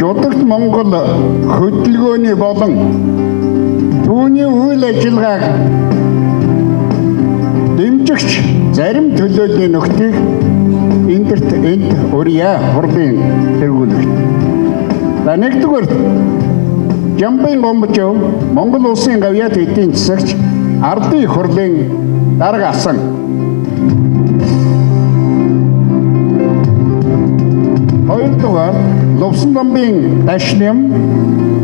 Жудагт Монгол хөдөлгөөний болон түүний үйл ажиллагааг дэмжигч зарим төлөөллийн нөхдийг энд урья хурлын тэргүүлэгт. За нэгдүгээр Жамбын гомбочоо Монгол улсын гавьяат эдийн засагч ардын хурлын дарга асан. Хоёрдугаар Лувсан намын дашням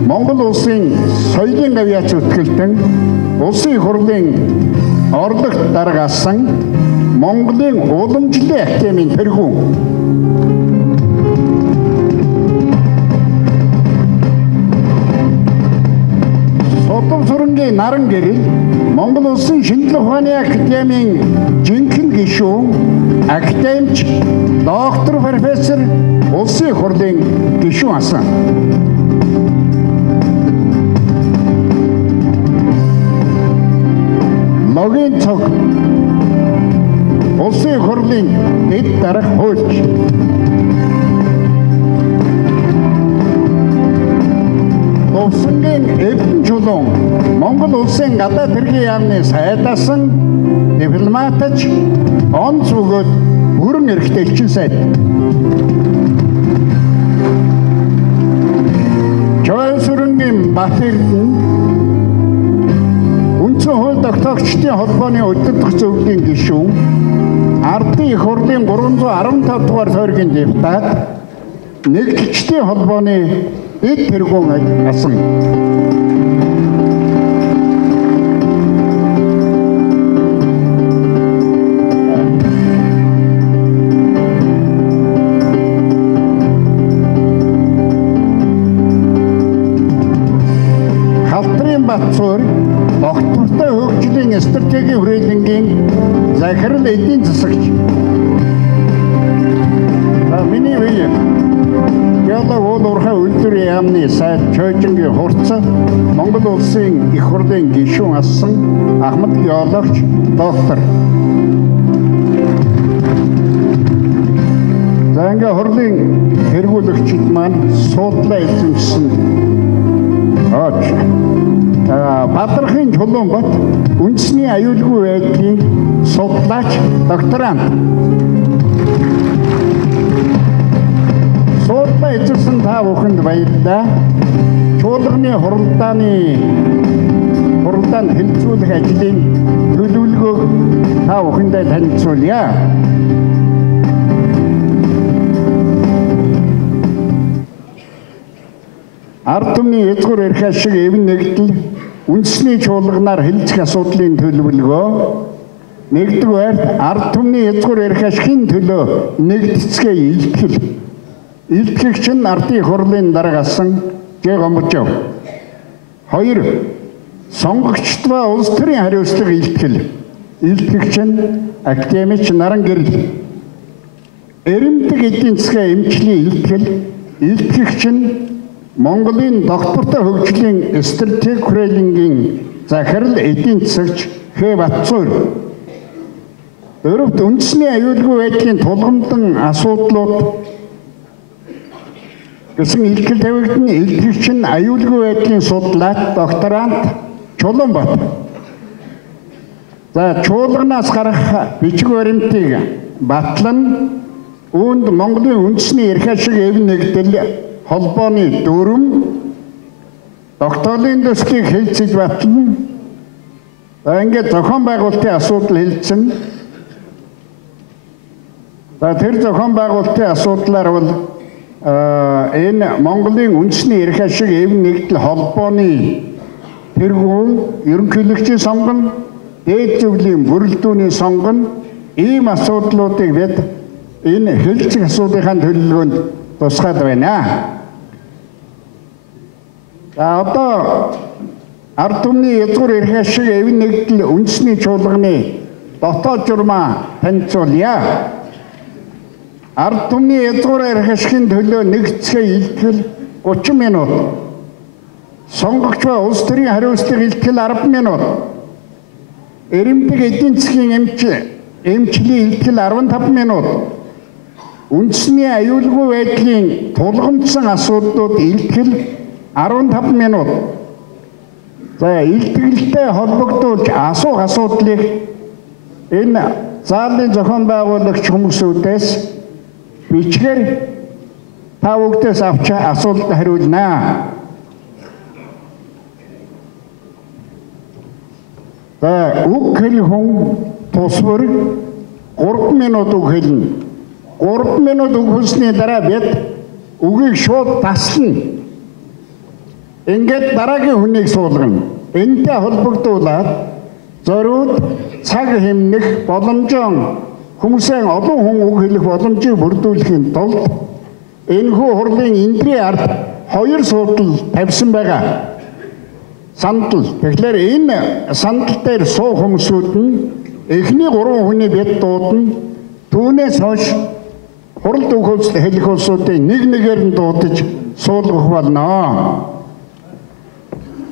Монгол улсын соёлын гавьяат зүтгэлтэн улсын хурлын орлогт дарга асан Монголын уламжлалын академийн тэргүүн. Содомсоронгийн наран гэрэл Монгол улсын шинжлэх ухааны академийн жинхэнэ гишүүн академич доктор профессор улсын хурлын гишүүн асан. Логин цог улсын хурлын дэд дарга хуульч. Лувсангийн Эвдэн Чулуун Монгол улсын гадаад хэргийн яамны сайдасан дипломатч онц бөгөөд бүрэн эрхтэй элчин сайд. Чойсүрэнгийн Батэрдэн үндсэн хууль тогтоогчдын холбооны удирдах зөвлөлийн гишүүн ардын их хурлын 315 дугаар тойргийн депутат нэгдэгчдийн холбооны дэд тэргүүн асан. Халтрын Батцуур доктортой хөгжлийн стратегийн хүрээлэнгийн захирал эдийн засагч. Миний үе ялла уурхай үйлдвэрийн яамны сайд Чойжингийн хурцаа Монгол улсын их хурлын гишүүн асан Ахмад геологч доктор. За ингээ хурлын тэргүүлэгчид маань суудлаа эзэмшсэн. Бадрахын Чулуунбат үндэсний аюулгүй байдлын судлаач докторант. Суудлаа эзэмсэн та бүхэнд баярлалаа. Чуулганы хуралдаанд хэлцүүлэх ажлын төлөвлөгөөг та бүхэндээ танилцуулъя. Ард түмний эзгүр эрх ашиг эвэн нэгдэл үндэсний чуулганаар хэлцэх асуудлын төлөвлөгөө. Нэгдүгээр ард түмний эзгүр эрх ашигын төлөө нэгдэцгээ илтгэл. Илтгэгч нь ардын хурлын дарга асан Ж Гомбочоо. 2. Сонгогчдоо улс төрийн хариуцлага илтгэл. Илтгэгч нь академич наран гэрэл. Эрэмдэг эдийн засгийн эмчлийн илтгэл. Илтгэгч нь Монголын доктортой хөгжлийн стратеги хүрээлэнгийн захирал эдийн засагч Х Батцуур. Өөрөвт үндэсний аюулгүй байдлын тулгамдан асуудлууд гэсэн илтгэл тавигдсан илтгэгч нь аюулгүй байдлын судлаач докторант Чулуунбат. За чуулганаас гарах бичиг баримтыг батлан үүнд Монголын үндэсний эрх ашиг эвэн нэгдэл холбооны дүрм докторийн дэвсгийг хэлцэж батлан ингээд зохион байгуулалтын асуудал хэлсэн. За тэр зохион байгуулалтын асуудлаар бол энэ Монголын үндэсний эрх ашиг эвэн нэгдэл холбооны тэргүүн ерөнхийлөгчийн сонгон, дээд зөвлөлийн бүрэлдүүний сонгон ийм асуудлуудыг бид энэ хэлцэх асуудлынхаа төлөвлөгөөнд тусгаад байна. За одоо ард түмний эзгүр эрх ашиг эвэн нэгдэл үндэсний чуулганы дотоод журмаа танилцуулъя. Ард түмний эзгүр эрх ашигын төлөө нэгдэцгээ илтгэл 30 минут. Сонгогч ба улс төрийн хариуцлага илтгэл 10 минут. Эрэмдэг эдийн засгийн эмчлийн илтгэл 15 минут. үндэсний аюулгүй байдлын тулгамдсан асуудлууд илтгэл 15 минут. За илтгэлтэй холбогдуулж асуух асуудлыг энэ заалын зохион байгуулагч хүмүүсүүдээс бичгээр та бүгдээс авч асуулт хариулнаа. За үг хэлэх хүн тусвар 3 минут үг хэлнэ. 3 минут үг хэлсний дараа бид үгийг шууд таслана. Ингээд дараагийн хүнийг суулгана. Энэтэй холбогдуулаад зориуд цаг хэмнэх боломжоор хүмүүсийн олон хүн үг хэлэх боломжийг бүрдүүлэхийн тулд энэхүү хурлын эндрийн ард 2 суудлал тавьсан байгаа. Сандал. Тэгэхээр энэ сандал дээр суух хүмүүсүүд нь эхний 3 хүний бид дуудана. Түүнээс хойш хурал үг хэлэх улсуудын нэг нэгээр нь дуудаж суулгах болно.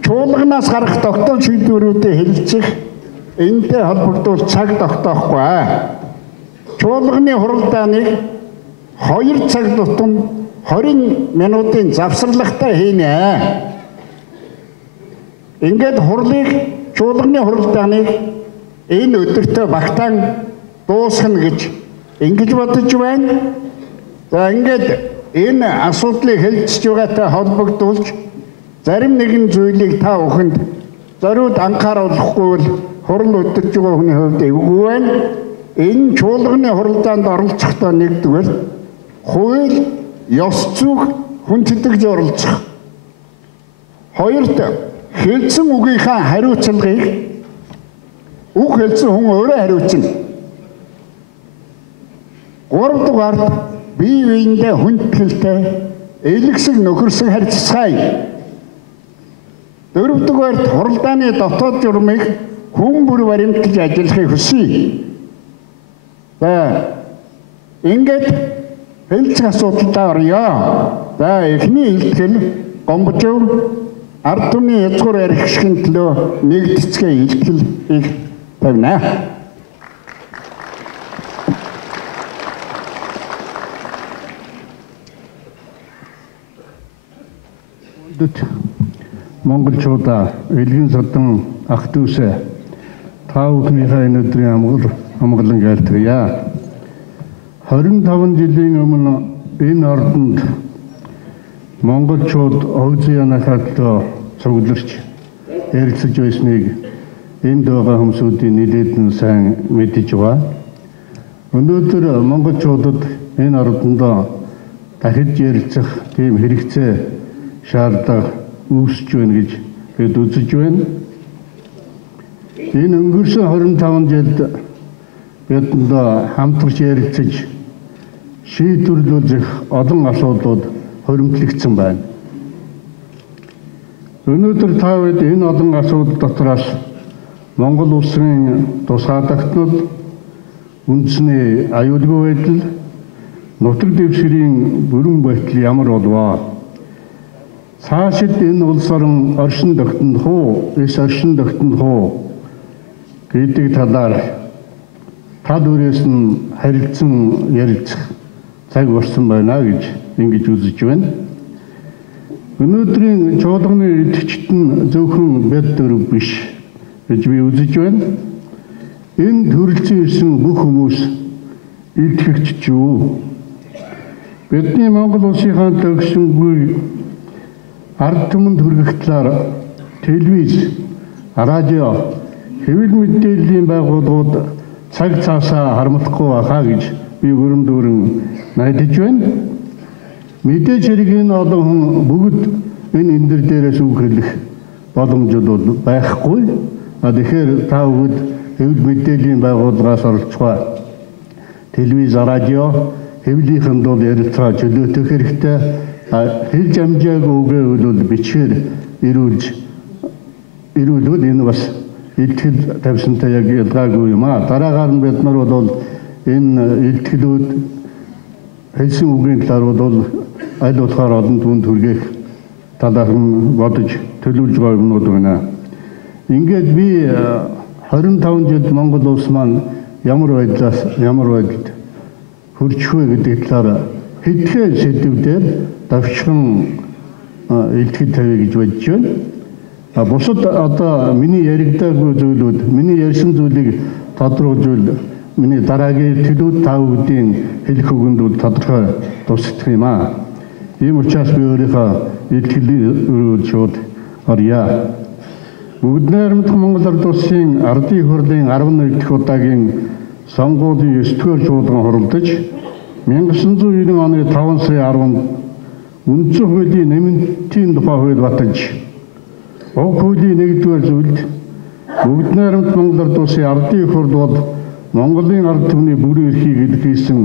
Чуулганаас гарах тогтоом шийдвэрүүдийг хэлэлцэх энэтэй холбогдуулж цаг тогтоохгүй. Чуулганы хуралдааныг 2 цаг тутам 20 минутын завсарлагтай хийнэ. Ингээд хурлыг чуулганы хуралдааныг энэ өдөртөө багтаан дуусгана гэж ингэж бодож байна. За ингээд энэ асуудлыг хэлцэж байгаатай холбогдуулж зарим нэгэн зүйлийг та бүхэнд зориуд анхааруулахгүй бол хурал өдөрж байгаа хүний хувьд эвгүй байна. Энэ чуулганы хуралдаанд оролцохдоо нэгдүгээр хууль, ёс зүйг хүндэтгэж оролцох. Хоёрт хэлсэн үгийнхаа хариуцлагыг үг хэлсэн хүн өөрөө хариуцна. Гуравдугаар бие биендээ хүндэтгэлтэй элэгсэг нөхөрсөг харьцагцгаая. Дөрөвдүгээр хуралдааны дотоод журмыг хүн бүр баримталж ажиллахыг хүсье. За ингээд хэлцэх асуудалдаа орё. За эхний илтгэл Гомбожов ард түмний язгуур архишгийн төлөө нэгдэцгээ илтгэлийг тавина. Монголчуудаа элгэн садан ах дүүсээ та бүхнийхээ энэ өдрийн амгалан айлтгая. 25 жилийн өмнө энэ ордонд монголчууд Огзиянахадлоо цугларч ярилцаж байсныг энд байгаа хүмүүсийн нэлээдэн сайн мэдэж байгаа. Өнөөдөр монголчуудад энэ ордондоо дахиж ярилцах тийм хэрэгцээ шаардлага үүсэж байна гэж бид үзэж байна. Энэ өнгөрсөн 25 жилд бидэнд хамтарч ярилцаж шийдвэрлүүлэх олон асуудлууд хоримтлагдсан байна. Өнөөдөр та бид энэ олон асуудал дотроос Монгол улсын тусгай тогтнол, үндэсний аюулгүй байдал, нутаг дэвсгэрийн бүрэн байдал ямар болов? Цаашид энэ улс орон оршин тогтнох уу, эс оршин тогтнох уу гэдэг талаар тал бүрээс нь харилцан ярилцах цаг болсон байна гэж ингэж үзэж байна. Өнөөдрийн чуулганы идэвхжид нь зөвхөн бид дөрөв биш гэж би үзэж байна. Энэ төрөлцөн ирсэн бүх хүмүүс идэвхжиж юу? Бидний Монгол улсынхаа төгсөнгүй ард түмэнд хүргэх талаар телевиз, радио, хэвлэл мэдээллийн байгууллагууд цаг цаасаа харамлахгүй байхаа гэж би өрөм дүүрэн найдаж байна. Мэдээж хэрэг энэ олон хүн бүгд энэ эндэр дээрээс үг хэлэх боломжууд бол байхгүй. Тэгэхээр та бүгд хэвлэл мэдээллийн байгууллагаас оролцгоо. Телевиз, радио, хэвлэлийнхэн бол ярилцаа чөлөөтөх хэрэгтэй. Хэлж амжаагүй үгээ бол бичгээр ирүүлвэл энэ бас илтгэл тавьсантай яг ялгаагүй юм аа. Дараагаар нь бид нар бол энэ илтгэлүүд хэлсэн үгийн талаар бол аль болохоор олон түнд хүргэх талаар нь бодож төлөвлөж байгаа юмнууд байна. Ингээд би 25 жил Монгол улс маань ямар байдалд хүрчих вэ гэдэг талаар хэдхэн сэдвээр давчхан илтгэл тавья гэж бодож байна. Бусад одоо миний яригдаагүй зүйлүүд, миний ярьсан зүйлийг тодруулж миний дараагийн төлөвд та бүхэн хэлэх үгэнд тодорхой тусдах юм аа. Ийм учраас би өөрийнхөө илтгэл шууд оръё. Бүгд найрамдах Монгол Ард улсын ардын хурлын 11 дахь удаагийн сонгуулийн 9-р жуулган хоролдож 1990 оны 5 сарын 10-нд үндсэн хуулийн нэмэлтийн тухай хууль баталж уг хуулийн 1-р зүйлд бүгд найрамдах Монгол Ард улсын ардын хурл бол Монголын ард түмний бүрэн эрхийг илэрхийлсэн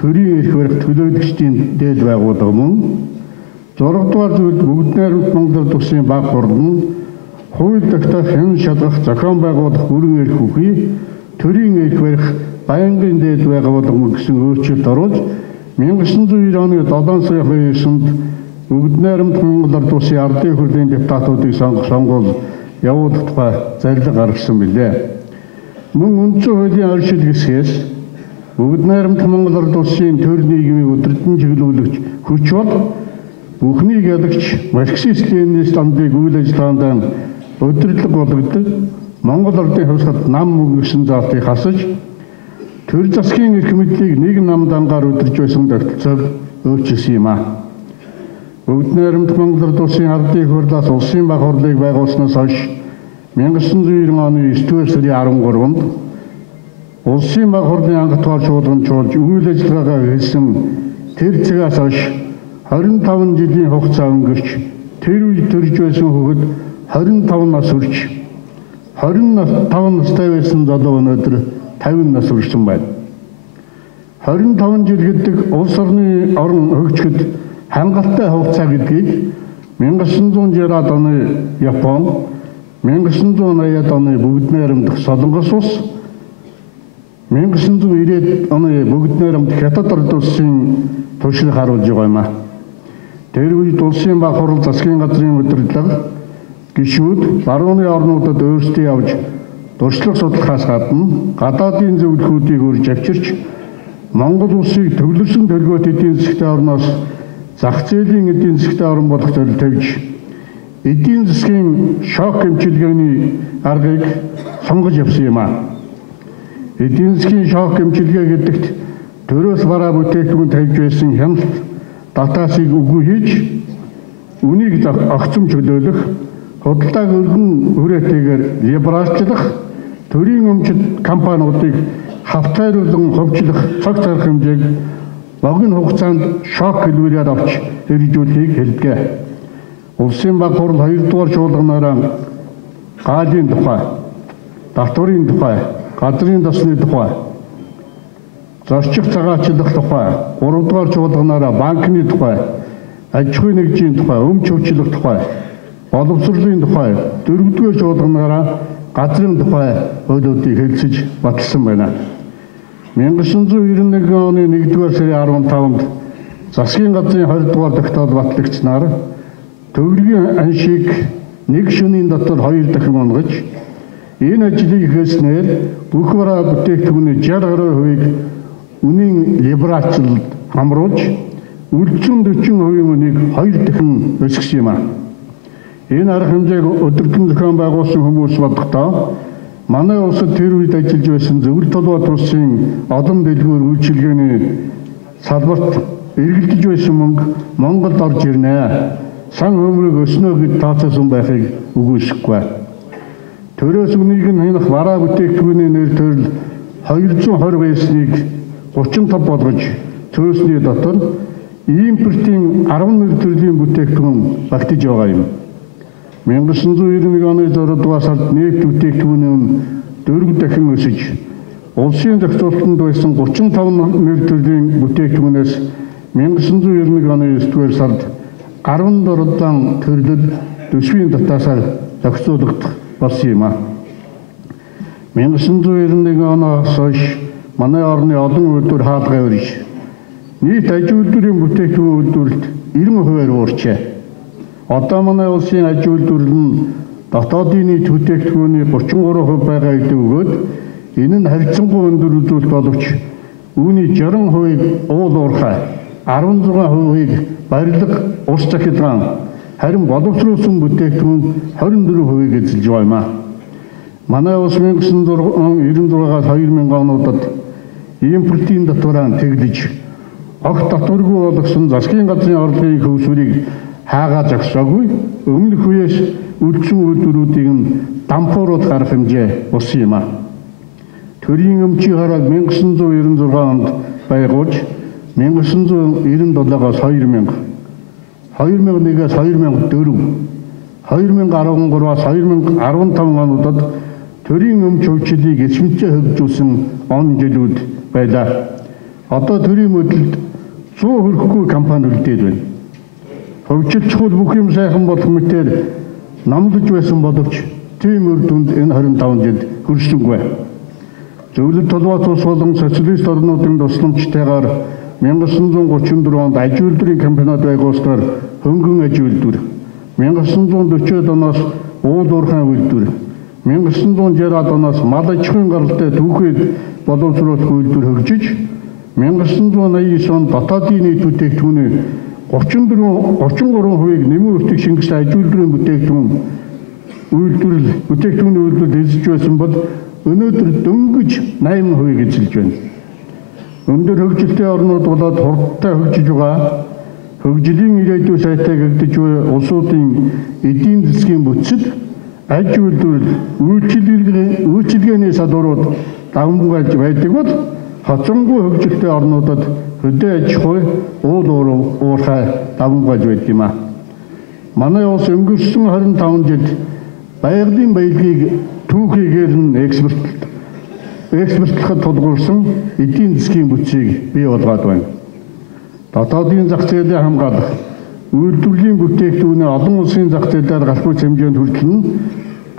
төрийн эрх барих төлөөлөгчдийн дээд байгууллага мөн 6-р зүйлд бүгд найрамдах Монгол Ард улсын баг хурл нь хууль тогтоох, хэн шалгах, зохион байгуулах бүрэн эрх үхий, төрийн эрх барих байнгын дээд байгууллага гэсэн өөрчлөлт оруулж 1990 оны 7 сарын 2-нд бүгд найрамдах Монгол Ард улсын ардын хурлын депутатуудыг сонгуул явуулах тухай зарлиг гаргасан билээ. Мөн үндсэн хуулийн оршил хэсгээс бүгд найрамдах Монгол Ард улсын төр нийгмийг өдөртөн чиглүүлэгч хүч бол бүхнийг ялагч марксист-ленинист амдыг үйл ажиллагаанд өдөрлөг болгодог Монгол Ардын хувьсгал нам мөнгөсөн заалтыг хасаж төр засгийн эрх мэдлийг нэг нам дангаар өдөрж байсан тогтолцоог өөрчилсөн юм аа. Бүгд найрамдах Монгол Ард улсын ардын хурлаас улсын баг хурлыг байгуулснаас хойш 1990 оны 9-р сарын 13-нд улсын баг хурлын ангатгаар чуулганд чуулж үйл ажиллагаагаа эхэлсэн тэр цагаас хойш 25 жилийн хугацаа өнгөрч тэр үед төрж байсан хүүхэд 25 нас хүрч 25 настай байсан залуу өнөөдөр 50 нас хүрсэн байна. 25 жил гэдэг улс орны орон хөгжихэд хангалттай хугацаа гэдгийг 1960-ад оны Япон, 1980-ад оны бүгд найрамдах Солонгос улс, 1990-ад оны бүгд найрамдах Хятад Ард улсын туршилт харуулж байгаа юм аа. Тэр үед улсын баг хурал засгийн газрын удирдлага гишүүд барууны орнуудад өөрсдөө явж дуршлаг судлахаас гадна гадаадын зөвлөхүүдийг үрж авчирч Монгол улсыг төвлөрсөн төлгөөт эдийн засгийн орноос зах зээлийн эдийн засгийн орн болох төлөв тавьж эдийн засгийн шок эмчилгээний аргыг сонгож явсан юм аа. Эдийн засгийн шок эмчилгээ гэдэгт төрөөс бараа бүтээгдэхүүн тавьж байсан хяналт датаасыг үгүй хийж үнийг огцом чөлөөлөх худалдааг өргөн хүрээтэйгээр либералчлах төрийн өмчит компаниудыг хавтайруулан хөгжлөх цаг зарах хэмжээг богино хугацаанд шок хэлбэрээр авч хэрэгжүүлэхийг хэлдэг. Улсын баг хурал 2-р чуулганаараа гаажийн тухай, татварын тухай, газрын тосны тухай, зорчих цагаачлах тухай, 3-р чуулганаараа банкны тухай, аж ахуйн нэгжийн тухай, өмч хөгжлөх тухай, боловсролын тухай, 4-р чуулганаараа газрын тухай хуулиудыг хэлцэж баталсан байна. 1991 оны 1-р сарын 15-нд засгийн газрын 20-р тогтоол батлагдсанаар төгрөгийн аншийг нэг шөнийн дотор 2 дахин унгаж энэ ажлыг эхэлснээр бүх бараа бүтээгдэхүүний 60% үнийн либералчлалд хамруулж үлдсэн 40% үнийг 2 дахин өсгсөн юм аа. Энэ арга хэмжээг өдөртөн зохион байгуулсан хүмүүс бодохдоо манай улсад тэр үед ажиллаж байсан зөвлөлт толгойд улсын олон дэлгүүр үйлчилгээний салбарт эргэлдэж байсан мөнгө Монголд орж ирнэ. Сан хөмрөг өснө гэж тооцоосон байхыг үгүйсэхгүй. Төрөөс үнийг нь хянах бараа бүтээгдэхүүний нэр төрөл 220 байсныг 35 болгож цөөсний дотор импортын 11 төрлийн бүтээгдэхүүн багтаж байгаа юм. 1991 оны 6-р сард нефт бүтээгдэхүүний үн 4 дахин өсөж улсын зохицуулалтанд байсан 35 нэр төрлийн бүтээгдэхүүнээс 1991 оны 9-р сард 14 төрлөл төсвийн дотоосоор зохицуулагдах болсон юм аа. 1991 оноос хойш манай орны олон үйлдвэр хаалгаа өрж нийт аж үйлдвэрийн бүтээгдэхүүн үйлдвэрлэлд 90% уурчээ. Одоо манай улсын аж үйлдвэрлэл нь дотоодын нийт бүтээгдэхүүний 33% байгаа гэдэг өгөөд энэ нь харьцангуй өндөр үзүүлэлт боловч Үүний 60%-ийг уул уурхай, 16%-ийг барилга, ус захидлгаан, харин боловсруулсан бүтээгдэхүүн 24%-ийг эзэлж байгаа юм а. Манай улс 1996-аас 2000 онуудад импортын татвараа тэглэж, огт татваргүй болгосон засгийн газрын орлогын хөвсвэрийг хаагаа зогсоогүй, өмнөх үеэс үлдсэн үйлдвэрүүдийг нь дампуурууд гарах хэмжээ болсон юм а. Төрийн өмчийг хараад 1996 онд байгуулж 1997-аас 2000, 2001-ээс 2004, 2013-аас 2015 онуудад төрийн өмч хөгжлийг эсвэнцээ хөгжүүлсэн он жилүүд байлаа. Одоо төрийн мөдөлд 100 хүрэхгүй компани үлдээд байна. Хөгжил чухал бүх юм сайхан болох мэтээр намлаж байсан боловч тийм үр дүнд энэ 25 жилд хүрсэнгүй. Зөвлөлт толгойд улс болон социалист орнуудын тусламжтайгаар 1934 онд аж үйлдвэрийн комбинат байгуулснаар хөнгөн аж үйлдвэр, 1940 оноос уул уурхай үйлдвэр, 1960 оноос мал аж ахуйн гаралтай түүхэд боловсруулах үйлдвэр хөгжиж, 1989 онд дотоодын нийт бүтээгдэхүүний 33%-ийг нэмэн өртөг шингэсэн аж үйлдвэрийн бүтээгдэхүүний үйлдвэрлэл эзэлж байсан бол өнөөдөр дөнгөж 8%-ийг эзэлж байна. Өндөр хөгжилтэй орнууд болоод хурдтай хөгжиж байгаа хөгжлийн ирээдүйн сайтай гэгдэж буй улсуудын эдийн засгийн бүтцэд аж үйлдвэрлэл үйлчилгээний салбарууд давмгайлж байдаг бол хоцронгүй хөгжилтэй орнуудад хөдөө аж ахуй, уул уурхай давмгайлж байдаг юм а. Манай улс өнгөрсөн 25 жилд байгалийн баялагийг түүхийгээр нь экспортлоход тулгуурсан эдийн засгийн бүтцийг бий болгоод байна. Дотоодын зах зээлээ хамгаалах, үйлдвэрлэлийн бүтээгдэхүүнээ олон улсын зах зээлээр галбууц хэмжээнд хүртэл нь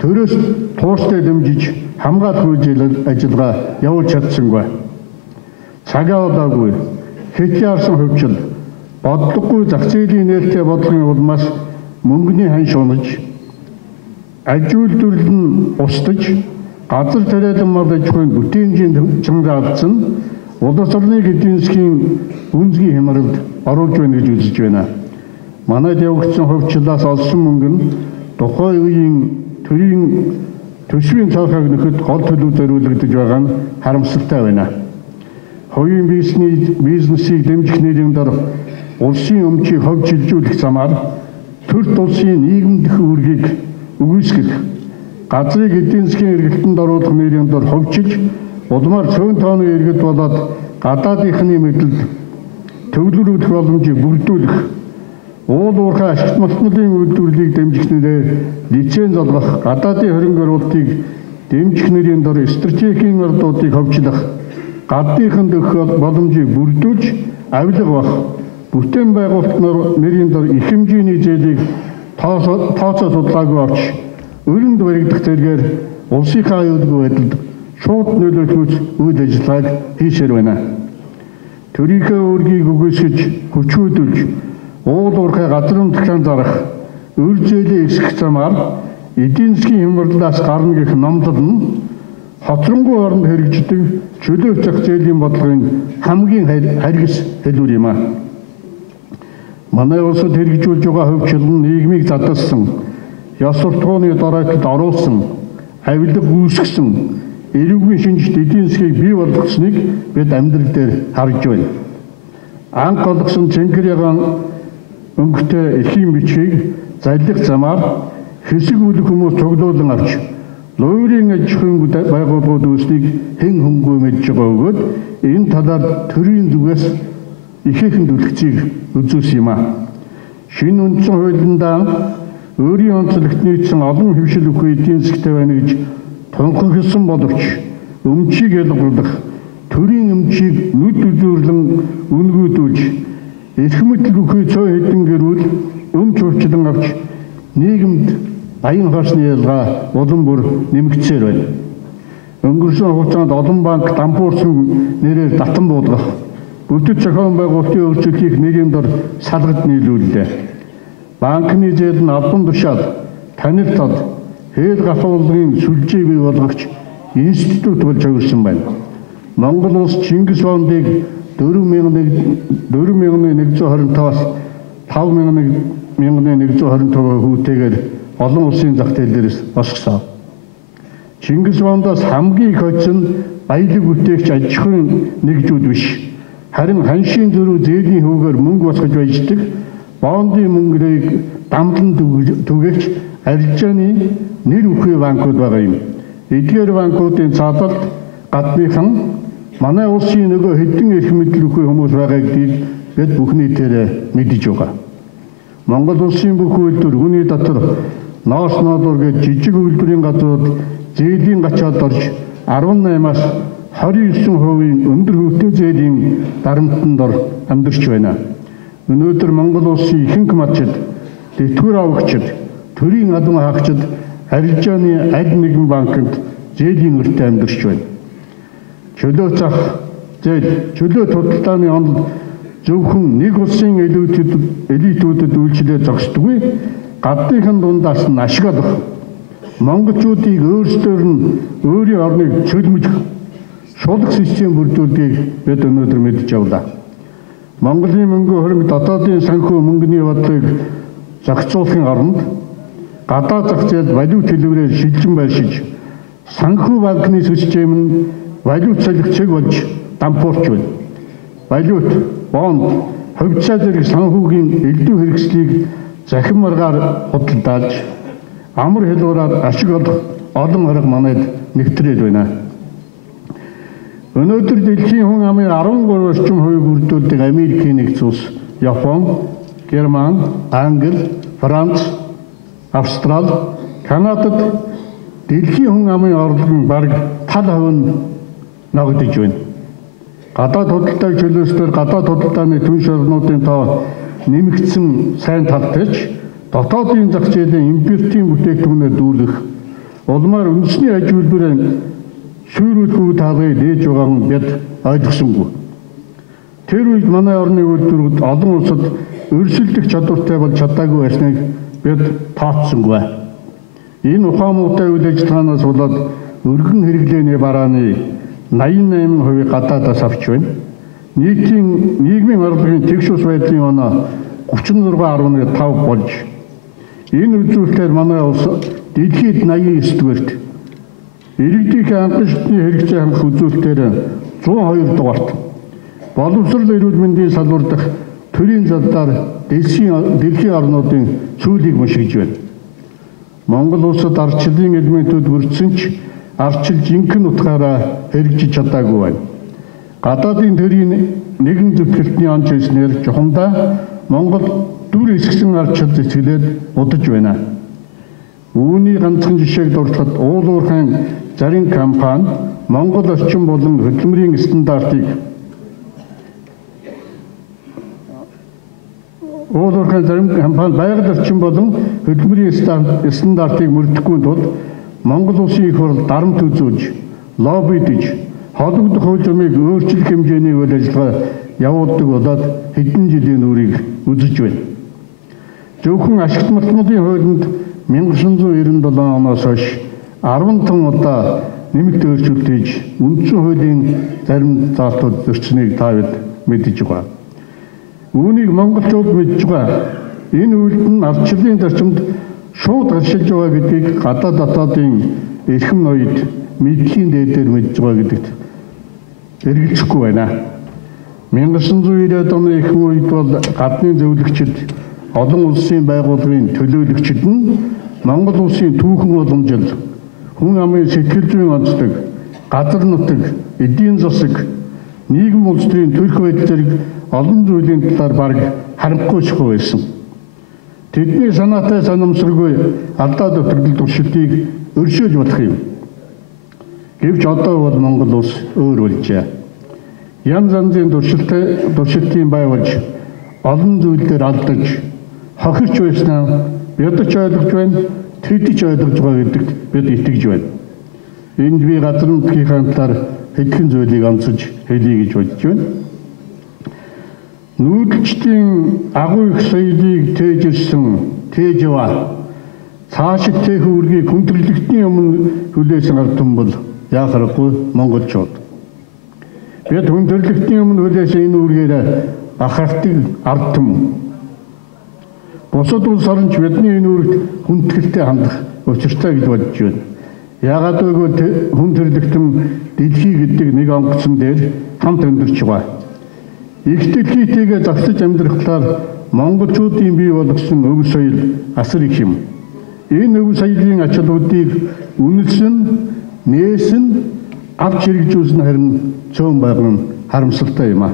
төрөөс тууштай дэмжиж хамгаалах үйл ажиллагаа явуулж чадсангүй. Цагаа удаагүй хэт яарсан хөвчл, бодлогогүй зах зээлийн нээлттэй бодлогын улмаас мөнгөний хань шунаж, аж үйлдвэрлэл нь устж, газар тариалан мал аж ахуйн бүтээнжийн чангаалцсан улс орныг эдийн засгийн үнцгийн хямралд оруулж байна гэж үзэж байна. Манайд явагдсан хөвчлээс олсон мөнгө нь тухайн үеийн төрийн төсвийн цаахаг нөхөд гол төлөв зориулагдаж байгаа нь харамсалтай байна. Хувийн бизнесийг дэмжих нэрийн дор улсын өмчийг ховж шилжүүлэх замаар төрт улсын нийгэмдэх үүргийг үгүйсгэх, газрыг эдийн засгийн эргэлтэнд оруулах нэрийн дор ховчилж, улмаар цөөн тооны иргэд болоод гадаадынхны мэдлэлд төвлөрүүлэх боломжийг бүрдүүлэх, уул уурхай ашигт малтмалын үйлдвэрлэлийг дэмжих нэрээр лиценз олгох, гадаадын хөрөнгө оруулалтыг дэмжих нэрийн дор стратегийн ордуудыг ховчлох, гадныханд өгөх боломжийг бүрдүүлж авилга бах, бүтээн байгуулалт нэрийн дор их хэмжээний зээлийг тооцоо судлаагүй авч өрөнд баригдах зэргээр улсынхаа аюулгүй байдалд шууд нөлөөлөх үйл ажиллагааг хийсээр байна. Төрийнхөө үүргийг үгүйсгэж, хүчрүүлж, уул уурхай газар нутгийн зарах, өр зээлээ эсгэх замаар эдийн засгийн хямралаас гарна гэх номлол нь хоцронгүй оронд хэрэгждэг чөлөө зах зээлийн бодлогын хамгийн харгас хэлбэр юм а. Манай улсад хэрэгжүүлж байгаа хөгжил нь нийгмийг задалсан, ёс суртахууны дороотод оруулсан, авилга үүсгэсэн, эрүүгийн шинжит эдийн засгийг бий болгосныг бид амьдрал дээр харж байна. Анх олгосон цэнгэр ягаан өнгөтэй эхийн бичгийг заллих замаар хэсэг үлэх хүмүүс цуглуулан авч луурын аж ахуйн байгууллагууд үүснийг хэн хөнгөө мэдж байгаа бөгөөд энэ талаар төрийн зүгээс ихээхэн түлхцийг үзүүлсэн юм а. Шинэ үндсэн хуулиндаа өөрийн онцлогт нийцсэн олон хэвшил үгүй эдийн засгтай байна гэж тунхагласан боловч өмчийг ялгуулах, төрийн өмчийг нүд үзүүрлэн үнгүүдүүлж, эрх мэдэл бүхий цоо хэдэн гэрүүл өмч урчлан авч нийгэмд аян хасны ялгаа улам бүр нэмэгдсээр байна. Өнгөрсөн хугацаанд олон банк дампуурсан нэрээр татан буулгах, бүтэц зохион байгуулалтын өөрчлөлтийг нэрийн дор салгад нийлүүллээ. Банкны зээл нь албан тушаал, танилтал, хэл гахуулгын сүлжээ бий болгогч институт болж хувирсан байна. Монгол улс Чингис хааныг 4125-аас 5125 хүүтэйгээр олон улсын зах зээл дээрээс босгосон. Чингис хаандаас хамгийн их очсон баялаг бүтээгч аж ахуйн нэгжүүд биш. Харин ханшийн зөрүү зээлийн хүүгээр мөнгө босгож баяждаг бондын мөнгөийг дамлан түгээгч арилжааны нэр үхий банкуд байгаа юм. Эдгээр банкуудын цаадалд гадныхан манай улсын нөгөө хэдэн эрх мэдэл үхий хүмүүс байгааг бид бүх нийтээр мэдэж байгаа. Монгол улсын бүх үйлдвэр хүний дотор ноос ноодор гэж жижиг үйлдвэрийн газрууд зээлийн гачаад орж 18-аас 29% өндөр хөвтэй зээлийн дарамтанд амьдарч байна. Өнөөдөр Монгол улсын ихэнх малчид, дэвтгүүр авагчид, төрийн адам хаагчид арилжааны аль нэгэн банкнд зээлийн өртөө амьдарч байна. Чөлөө зах зээл, чөлөө судалдааны онол зөвхөн нэг улсын элитүүдэд үйлчлээ зогсдоггүй, гадныхан дундаас нь ашиглах, монголчуудыг өөрсдөр нь өөрийн орныг цөлмөж шулах систем бүрдүүлэхийг бид өнөөдөр мэдж авлаа. Монголын мөнгө хөрөнгө дотоодын санхүү мөнгөний бодлогыг зохицуулахын оронд гадаад зах зээлд валют хэлбэрээр шилжин байршиж, санхүү банкны систем нь валют солих цэг болж дампуурч байна. Валют, бонд, хувьцаа зэрэг санхүүгийн элдв хэрэгслийг захин маргаар худалдаалж, амар хэлбэрээр ашиглах олон арга манайд нэвтрээд байна. Өнөөдөр дэлхийн хүн амын 13 орчим хувийг бүрдүүлдэг Америкийн нэгдсэн улс, Япон, Герман, Англи, Франц, Австрали, Канадад дэлхийн хүн амын орлогын бараг тал хувь нь ногдож байна. Гадаад худалдааг чөлөөслөөр гадаад худалдааны түнш орнуудын тоо нэмэгдсэн сайн талтай ч дотоодын зах зээлийн импортын бүтээгдэхүүнээр дүүргэх улмаар үндэсний аж үйлдвэрийн шүүрүүлэх үе таалгыг нээж байгааг нь бид ойлгосонгүй. Тэр үед манай орны үйлдвэрүүд олон улсад өрсөлдөх чадвартай болж чадаагүй байсныг бид тооцсонгүй. Энэ ухаан муутай үйл ажиллагаанаас болоод өргөн хэрэглээний барааны 88% гадаадаас авч байна. Нийгмийн орлогын тэгш ус байдлын оноо 36.5 болж энэ үзүүлэлтээр манай улс дэлхийд 89-р иргэдийн анхан шатны хэрэгцээ хангах үзүүлэлтээр 102 дугаарт боловсрол эрүүл мэндийн салбар дахь төрийн залдаар дэлхийн орнуудын сүүлийг мушгиж байна. Монгол улсад ардчлалын элементүүд бүрдсэн ч ардчил жинхэнэ утгаараа хэрэгжиж чадаагүй байна. Гадаадын төрийн нэгэн зөвлөлтний онц хэлснээр жухамдаа Монгол дүр эсгсэн ардчил зэтгэлээд удаж байна. Үүний ганцхан жишээг дурдахад уул уурхайн зарим компани Монгол орчин болон хөдөлмөрийн стандартыг байгаль орчин болон хөдөлмөрийн стандартыг мөрдөхгүй тул Монгол улсын их хурл дарамт үзүүлж, лоббидж, холбогдох хуулиармыг өөрчлөх хэмжээний үйл ажиллагаа явуулдаг болоод хэдэн жилийн үрийг үзэж байна. Зөвхөн ашигт малтмуудын хуулинд 1997 оноос хойш 15 удаа нэмэлт өөрчлөлт хийж үндсэн хуулийн зарим заалтууд зөрчсөнийг та бид мэдэж байгаа. Үүнийг монголчууд мэдж байгаа. Энэ үйлдэл нь ардчлалын зарчимд шууд гаршилж байгаа гэдгийг гадаад дотоодын эрхэм ноёд мэдхийн дээдээр мэдж байгаа гэдэгт эргэлзэхгүй байна. 1990-ад оны их үед бол гадны зөвлөгчид, олон улсын байгууллагын төлөөлөгчид нь Монгол улсын түүхэн уламжил, хүн амын сэтгэл зүйн онцлог, газар нутаг, эдийн засаг, нийгэм улс төрийн төрх байдал зэрэг олон зүйлийн талаар бараг харанхуй шахуу байсан. Тэдний санаатай санамсаргүй алдаа төвтгөл туршилтыг өршөөлж болох юм. Гэвч одоо бол Монгол улс өөр болжээ. Янз янзын туршилтын байгуулж, олон зүйлээр алдаж, хохирч байснаа бид ч ойлгож байна, тэд ч ойлгож байгаа гэдэгт бид итгэж байна. Энд би газар нутгийн талаар хэдхэн зүйлийг онцож хэлье гэж бодож байна. Нүүдэлчдийн агуу их соёлыг тээж яваа цаашид тээх үүргийг хүндрэлтний өмнө хүлээсэн ард түмэн бол яах аргагүй монголчууд. Бид хүн төрлөختийн өмнө хүлээж энэ үүргээр анхаардаг ард түмэн. Бусад улс оронч бидний энэ үүрэгт хүндэтгэлтэй хандах учиртай гэж бодож байна. Яагаад гэвэл хүн төрлөختөн дэлхий гэдэг нэг онгоцон дээр хамт амьдарч байгаа. Их дэлхийтэйгээ зогсож амьдрахлаар монголчуудын бий болгосон өв соёл асар их юм. Энэ өв соёлын ачааллуудыг үнэлсэн, нээсэн, авч хэрэгжүүлсэн харин цөөн байгаа нь харамсалтай юм аа.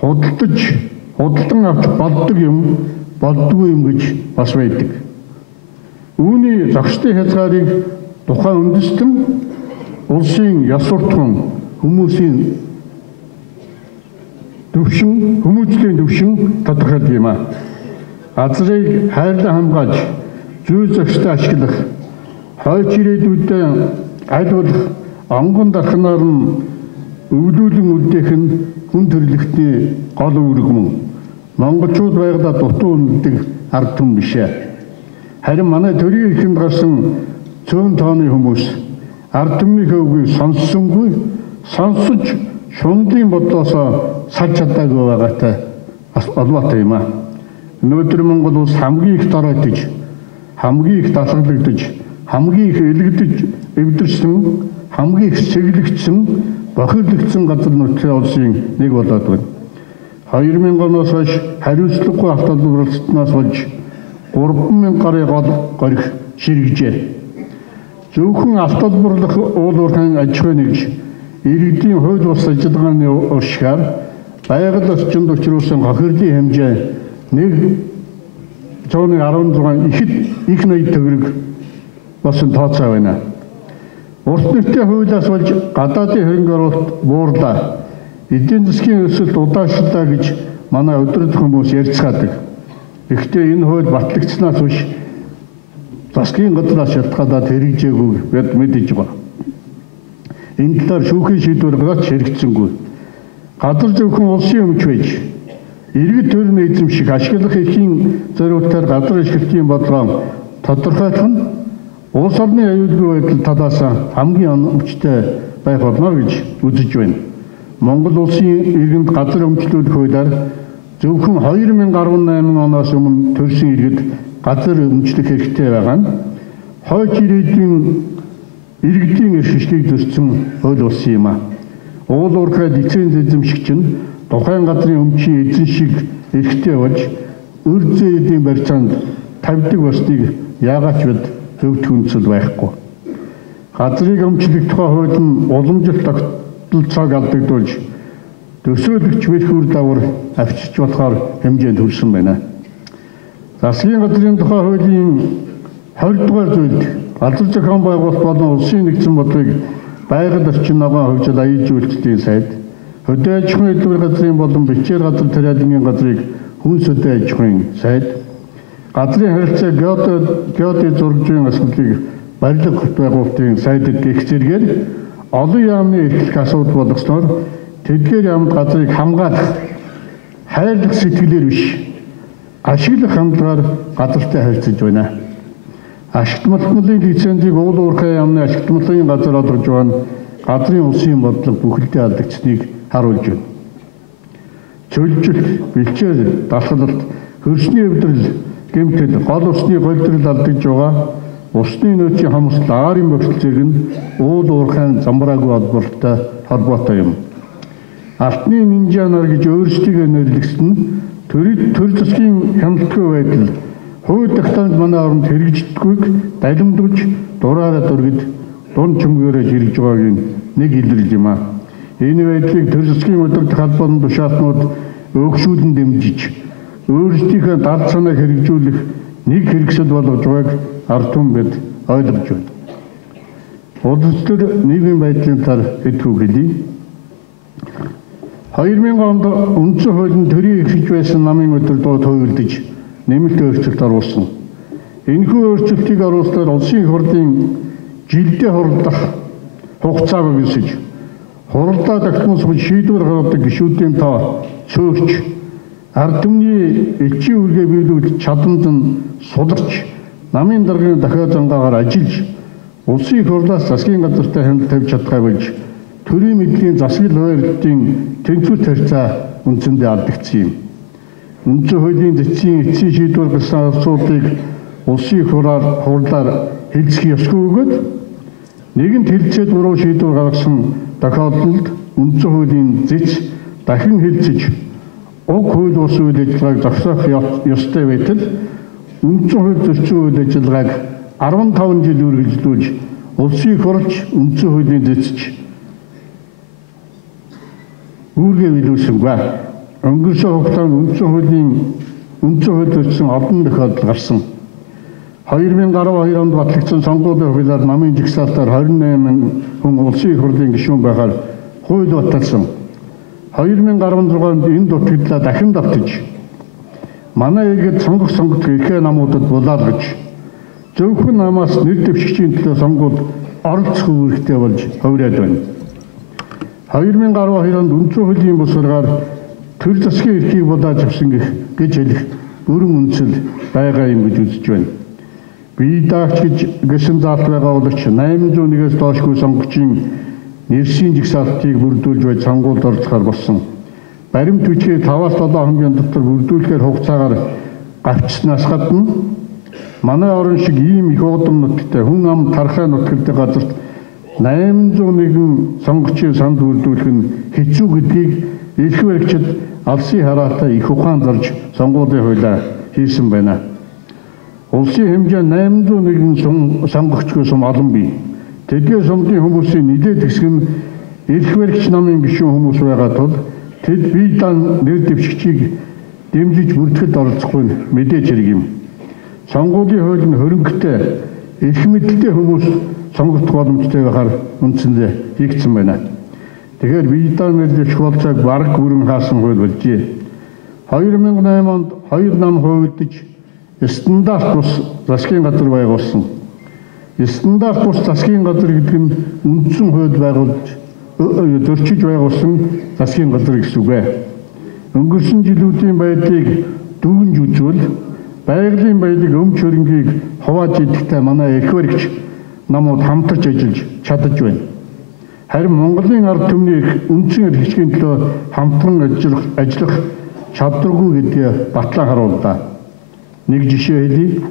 Худалдан авч болдог юм, болдгүй юм гэж бас байдаг. Үүний зохистой хязгаарыг тухайн үндэстэн улсын ёс суртахуун хүмүүсийн төвшин тодорхойлдог юм аа. Газрыг хайрлан хамгаалж, зүй зохистой ашиглах, хойч ирээдүйдээ аль болох онгон дархнаар нь өвлүүлэн үлдээх нь хүн төрлөختний гол үүрэг мөн. Монголчууд байгалаа дутуу үнэлдэг ард түмэн биш ээ. Харин манай төрийн эрхэнд гарсан цөөн тооны хүмүүс ард түмний хөвгийг сонсож шунлын бодлосоо салж чадаагүй байгаатай бас олбоотой юм аа. Өнөөдөр Монгол улс хамгийн их доройтож, хамгийн их далхалагдж, хамгийн их элэгдэж эвдэрсэн, хамгийн их сэглэгдсэн, бохирлогдсон газар нутгийн улсын нэг болоод байна. 2000 оноос хойш хариуцлагагүй автолборлолтноос болж 3000 гаруй горих ширгэжээ. Зөвхөн автолборлох уул уурхайн аж ахуй нэгж иргэдийн хууль бус ажиллагааны уршигаар байгаль орчинд учруулсан хохирлын хэмжээ 116 ихэд их ноёд төгрөг болсон тооцоо байна. Урт нэртэй хуулиас болж гадаадын хөрөнгө оруулалт буурлаа. Эдийн засгийн өсөлт удаашлаа гэж манай өдрөд хүмүүс ярьцгаадаг. Гэхдээ энэ хууль батлагдсанаас хойш засгийн газраас шалтгаалаад хэрэгжээгүй бид мэдэж байгаа. Энэ талаар шүүхийн шийдвэр гаргаж хэрэгжсэнгүй. Газар зөвхөн улсын өмч байж иргэд төрийн эзэмших ашиглах эрхийн зориултаар газар ашиглалтын бодлого тодорхойлох нь улс орны аюулгүй байдал талаас хамгийн оновчтой байх болно гэж үзэж байна. Монгол улсын иргэнд газар өмчлүүлэх хуулиар зөвхөн 2018 оноос өмнө төрсэн иргэд газар өмчлөх хэрэгтэй байгаа нь хойч иргэдийн эрх хэвшлийг зөрчсөн хууль болсон юм аа. Уул уурхай лиценз эзэмшигч нь тухайн газрын өмчийн эзэн шиг эрхтэй болж өр зээлийн барьцаанд тавьдаг болсныг яагаад ч бид зөвхөн үндэслэл байхгүй. Газрыг өмчлөх тухай хууль нь уламжлалт тогтолцоог алдагдуулж төсөөлөгч бэлх үр дагавар авчирч болохоор хэмжээнд хүрсэн байна. Засгийн газрын тухай хуулийн 20 дугаар зүйлд газар зохион байгуулалт болон улсын нэгдсэн бодлогыг байгаль орчин ногоон хөгжил аюулгүй үйлчлэлийн сайд, хөдөө аж ахуйн эдгээр газрын болон бичээр газар тариалангийн газрыг хүнс хөдөө аж ахуйн сайд, газрын харилцаа геоди зургийн асуудлыг барилга байгуулалтын сайдд гэх зэргээр олон яамны эрхлэх асуудал болгосноор тэдгээр яамд газрыг хамгаалах, хайрлах сэтгэлээр биш, ашиглах хандлагаар газартай харьцаж байна. Ашигтмалын лицензийг уул уурхай яамны ашигтмалын газар олгож байгаа нь газрын улсын бодлого бүхэлдээ алдагдсныг харуулж байна. Чөлжилт, бэлчээр, далхалт, хөрсний өвдрөл, гэмтэл, гол усны голдрол алдагдж байгаа усны нөөцийн хамсал аарын бохирдол зэрэг нь уул уурхайн замбраагүй холбоотой юм. Алтны нинжа нар гэж өөрсдийгөө нэрлэгдсэн төр засгийн хяналтгүй байдал хууль тогтоомж манай оронд хэрэгждэггүйг далимдуулж дураараа дургид дунд чөмгөөрөж ирж байгааг нэг илрэл юм аа. Энэ байдлыг төр засгийн удирдах албаны тушаалтнууд өөгшүүлэн дэмжиж өөрсдийнхөө дард санааг хэрэгжүүлэх нэг хэрэгсэл болгож байгааг ард түмэн бид ойлгож байна. Улс төр нийгмийн байдлын талаар хэдхүү хэлье. 2000 онд үндсэн хуулийн төрийн эрхэж байсан намын өдөр дууд хувилдаж нэмэлт өөрчлөлт оруулсан. Энэхүү өөрчлөлтийг оруулснаар улсын их хурлын жилдээ хурлдах хугацааг өсөж, хуралдаа тогтмол шийдвэр гаргадаг гишүүдийн тоо цөөрч, ард түмний элчийн үргээ биелүүлэх чадамж нь суларч, намын даргын дахиад зангаагаар ажиллаж, улсын их хурлаас засгийн газартай хяналт тавьж чадхаа болж төрийн мэдлийн засаглал хуваарлтын тэнцвэр тарьцаа үндсэндээ алдагдсан юм. Үндсэн хуулийн зэцсийн эцсийн шийдвэр гарсан асуудлыг улсын хурлаар хэлцэх ёсгүй бөгөөд нэгэнт хэлцээд буруу шийдвэр гаргасан тохиолдолд үндсэн хуулийн зэц дахин хэлцэж уг хууль бус үйл ажиллагааг зогсоох ёстой байтал үндсэн хууль зөрчил үйл ажиллагааг 15 жил үргэлжлүүлж улсын хурлч үндсэн хуулийн зэцч үүргээ биелүүлсэнгүй. Өнгөрсөн хугацаанд үндсэн хууль зөрчсөн олон тохиолдол гарсан. 2012 онд батлагдсан сонгуулийн хуулиар намын жагсаалтаар 28 хүн улсын хурлын гишүүн байхаар хууль баталсан. 2016 онд энэ дутагдлаа дахин давтаж манай иргэд сонгох эрхээ намуудад булаалгаж зөвхөн намаас нэр дэвшигчийн төлөө сонгуульд оролцох үүрэгтэй болж хувираад байна. 2012 онд үндсэн хуулийн бусаргаар төр засгийн эрхийг булааж авсан гэж хэлэх бүрэн үндсэл байгаа юм гэж үзэж байна. Бие даагч гэж гисэн заалт байгаа боловч 801-ээс доошгүй сонгогчийн нэрсийн жагсаалтыг бүрдүүлж байж сонгуульд оролцохоор болсон. Баримт бичгийг 5-7 хоногийн дотор бүрдүүлэхээр хугацаагаар гавчснаас гадна манай орон шиг ийм их удам нутагтай хүн ам тархай нутагтай газарт 801 сонгогчийн санд бүрдүүлэх нь хэцүү гэдгийг эрх баригчид алсын хараатай их ухаан зарж сонгуулийн хуулиар хийсэн байна. Улсын хэмжээнд 801 сонгогчгүй сум олон бий. Тэдгээр сумын хүмүүсийн нэлээд хэсэг нь эрх баригч намын гишүүн хүмүүс байгаа тул тэд бие даан нэр дэвшигчийг дэмжиж бүрдэхэд оролцохгүй нь мэдээж хэрэг юм. Сонгуулийн хууль нь хөрөнгөтэй эрх мэдэлтэй хүмүүс сонгогдох боломжтой байхаар үндсэндээ хийгдсэн байна. Тэгэхээр бие даан нэр дэвших болцоог бараг бүрэн хаасан хууль болжээ. 2008 онд 2 нам хуулидж стандарт бус засгийн газар байгуулсан. Стандарт бус засгийн газар гэдэг нь үндсэн хууль байгуулж зөрчиж байгуулсан засгийн газар гэсэн үг ээ. Өнгөрсөн жилүүдийн байдлыг дүгнж үзвэл байгалийн баялаг өмч хөрөнгийг хувааж идэхтэй манай эрх баригч намууд хамтарч ажиллаж чадаж байна. Харин Монголын ард түмний үндсэн эрх хэсгийн төлөө хамтран ажиллах чадваргүй гэдгээ батлан харууллаа. Нэг жишээ хэлье.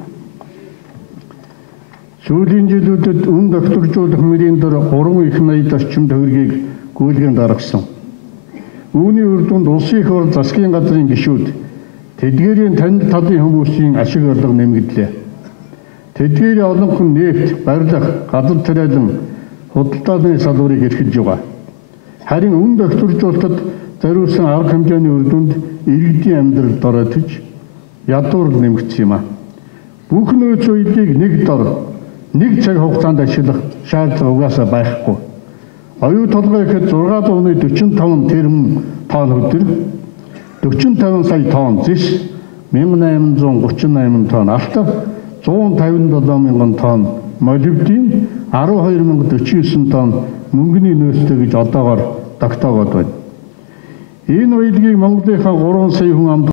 Сүүлийн жилүүдэд үн докторжуулах мөрийн дор 3 их 80 орчим төгрөгийг гүйлгэнд гаргасан. Үүний үр дүнд улсын их хурл засгийн газрын гишүүд тэдгээрийн танил талын хүмүүсийн ашиг орлого нэмэгдлээ. Тэдгээрийн олон хүн нефт, барилга, газар тариалан худалдааны салбарыг эрхэлж байгаа. Харин үн докторжуулалтад зориулсан арга хэмжээний үр дүнд иргэдийн амьдрал дороотож ядуур нэмэгдсэн юм а. Бүх нөөц соёлыг нэг дор нэг цаг хугацаанд ашиглах шаардлага угаасаа байхгүй. Оюу толгой ихэд 645 тэрбум тонн өдөр 45 сая тонн зис 1838 тонн алта 157 мянган тонн молибден 12049 тонн мөнгөний нөөцтэй гэж одоогоор тогтоогоод байна. Энэ баялагийг Монголынхаа 3 сая хүн